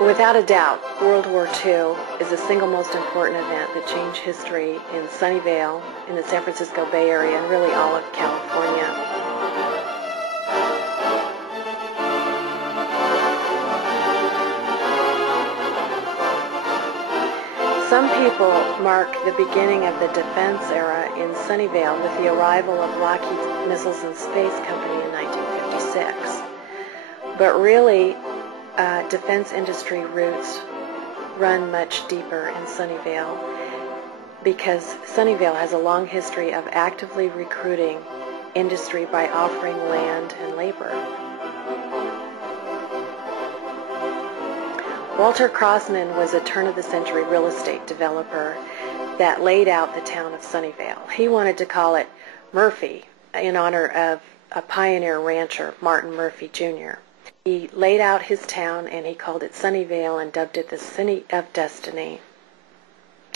Without a doubt, World War II is the single most important event that changed history in Sunnyvale, in the San Francisco Bay Area, and really all of California. Some people mark the beginning of the defense era in Sunnyvale with the arrival of Lockheed Missiles and Space Company in 1956. But really, defense industry roots run much deeper in Sunnyvale because Sunnyvale has a long history of actively recruiting industry by offering land and labor. Walter Crossman was a turn-of-the-century real estate developer that laid out the town of Sunnyvale. He wanted to call it Murphy in honor of a pioneer rancher, Martin Murphy, Jr. He laid out his town and he called it Sunnyvale and dubbed it the City of Destiny.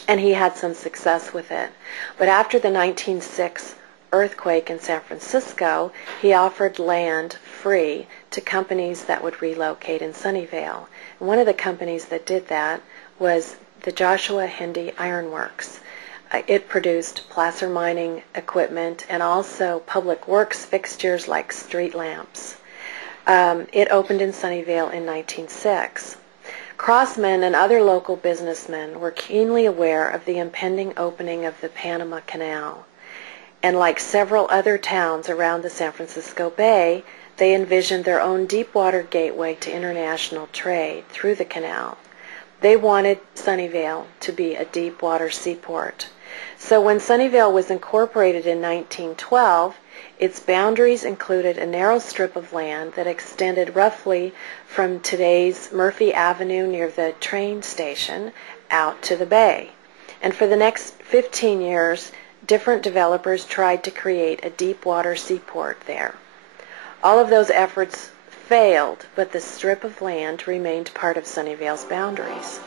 And he had some success with it. But after the 1906 earthquake in San Francisco, he offered land free to companies that would relocate in Sunnyvale. And one of the companies that did that was the Joshua Hendy Iron Works. It produced placer mining equipment and also public works fixtures like street lamps. It opened in Sunnyvale in 1906. Crossman and other local businessmen were keenly aware of the impending opening of the Panama Canal. And like several other towns around the San Francisco Bay, they envisioned their own deep-water gateway to international trade through the canal. They wanted Sunnyvale to be a deep-water seaport. So when Sunnyvale was incorporated in 1912, its boundaries included a narrow strip of land that extended roughly from today's Murphy Avenue near the train station out to the bay. And for the next 15 years, different developers tried to create a deep-water seaport there. All of those efforts failed, but the strip of land remained part of Sunnyvale's boundaries.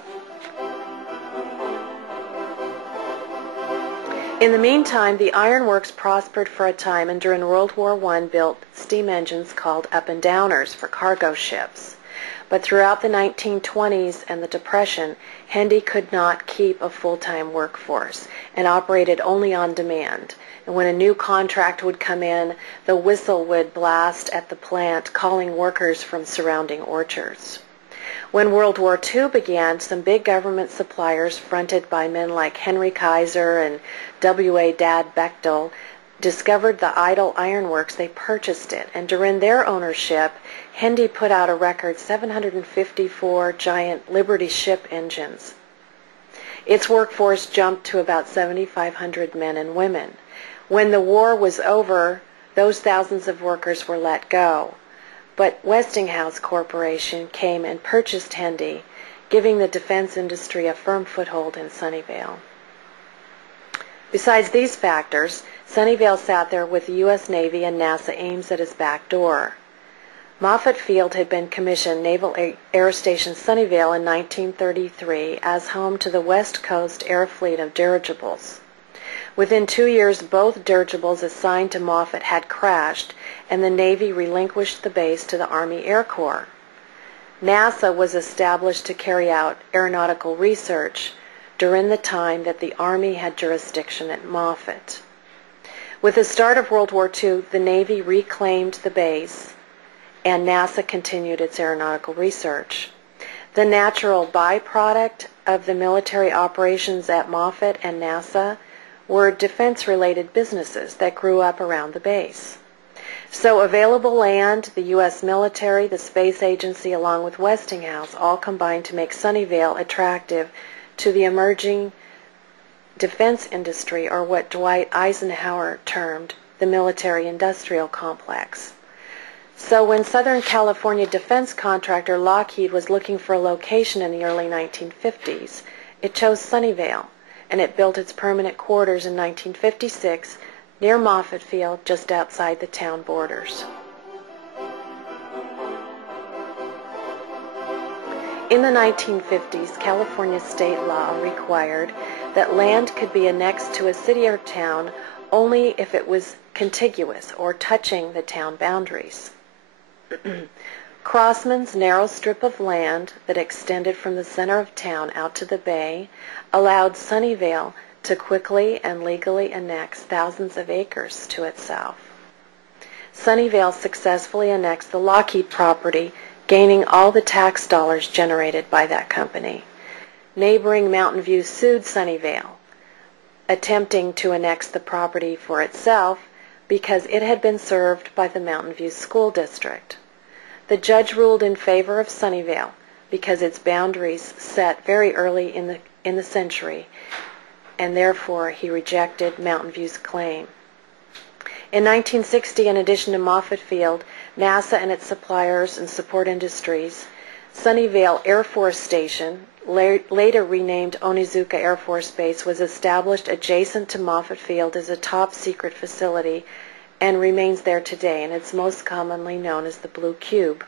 In the meantime, the ironworks prospered for a time and during World War I built steam engines called up-and-downers for cargo ships. But throughout the 1920s and the Depression, Hendy could not keep a full-time workforce and operated only on demand. And when a new contract would come in, the whistle would blast at the plant, calling workers from surrounding orchards. When World War II began, some big government suppliers, fronted by men like Henry Kaiser and W.A. Dad Bechtel, discovered the idle ironworks. They purchased it, and during their ownership, Hendy put out a record 754 giant Liberty ship engines. Its workforce jumped to about 7,500 men and women. When the war was over, those thousands of workers were let go. But Westinghouse Corporation came and purchased Hendy, giving the defense industry a firm foothold in Sunnyvale. Besides these factors, Sunnyvale sat there with the U.S. Navy and NASA Ames at its back door. Moffett Field had been commissioned Naval Air Station Sunnyvale in 1933 as home to the West Coast Air Fleet of dirigibles. Within 2 years, both dirigibles assigned to Moffett had crashed, and the Navy relinquished the base to the Army Air Corps. NASA was established to carry out aeronautical research during the time that the Army had jurisdiction at Moffett. With the start of World War II, the Navy reclaimed the base, and NASA continued its aeronautical research. The natural byproduct of the military operations at Moffett and NASA were defense-related businesses that grew up around the base. So available land, the U.S. military, the space agency, along with Westinghouse, all combined to make Sunnyvale attractive to the emerging defense industry, or what Dwight Eisenhower termed the military-industrial complex. So when Southern California defense contractor Lockheed was looking for a location in the early 1950s, it chose Sunnyvale, and it built its permanent quarters in 1956 near Moffett Field, just outside the town borders. In the 1950s, California state law required that land could be annexed to a city or town only if it was contiguous or touching the town boundaries. Crossman's narrow strip of land that extended from the center of town out to the bay allowed Sunnyvale to quickly and legally annex thousands of acres to itself. Sunnyvale successfully annexed the Lockheed property, gaining all the tax dollars generated by that company. Neighboring Mountain View sued Sunnyvale, attempting to annex the property for itself because it had been served by the Mountain View School District. The judge ruled in favor of Sunnyvale because its boundaries set very early in the century, and therefore he rejected Mountain View's claim. In 1960, in addition to Moffett Field, NASA and its suppliers and support industries, Sunnyvale Air Force Station, later renamed Onizuka Air Force Base, was established adjacent to Moffett Field as a top-secret facility and remains there today, and it's most commonly known as the Blue Cube.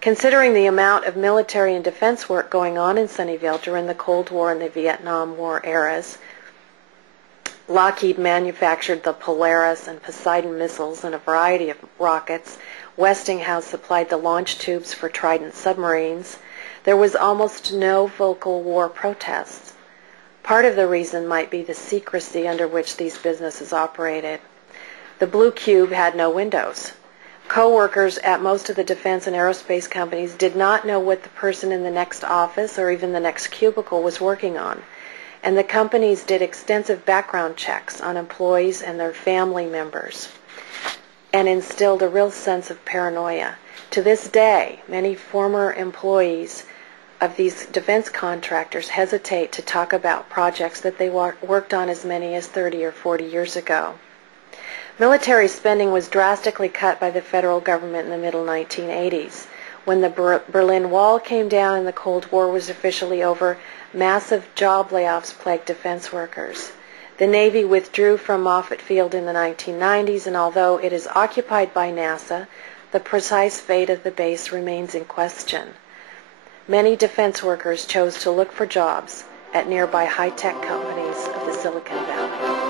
Considering the amount of military and defense work going on in Sunnyvale during the Cold War and the Vietnam War eras, Lockheed manufactured the Polaris and Poseidon missiles and a variety of rockets. Westinghouse supplied the launch tubes for Trident submarines. There was almost no vocal war protests. Part of the reason might be the secrecy under which these businesses operated. The Blue Cube had no windows. Co-workers at most of the defense and aerospace companies did not know what the person in the next office or even the next cubicle was working on, and the companies did extensive background checks on employees and their family members and instilled a real sense of paranoia. To this day, many former employees of these defense contractors hesitate to talk about projects that they worked on as many as 30 or 40 years ago. Military spending was drastically cut by the federal government in the middle 1980s. When the Berlin Wall came down and the Cold War was officially over, massive job layoffs plagued defense workers. The Navy withdrew from Moffett Field in the 1990s, and although it is occupied by NASA, the precise fate of the base remains in question. Many defense workers chose to look for jobs at nearby high-tech companies of the Silicon Valley.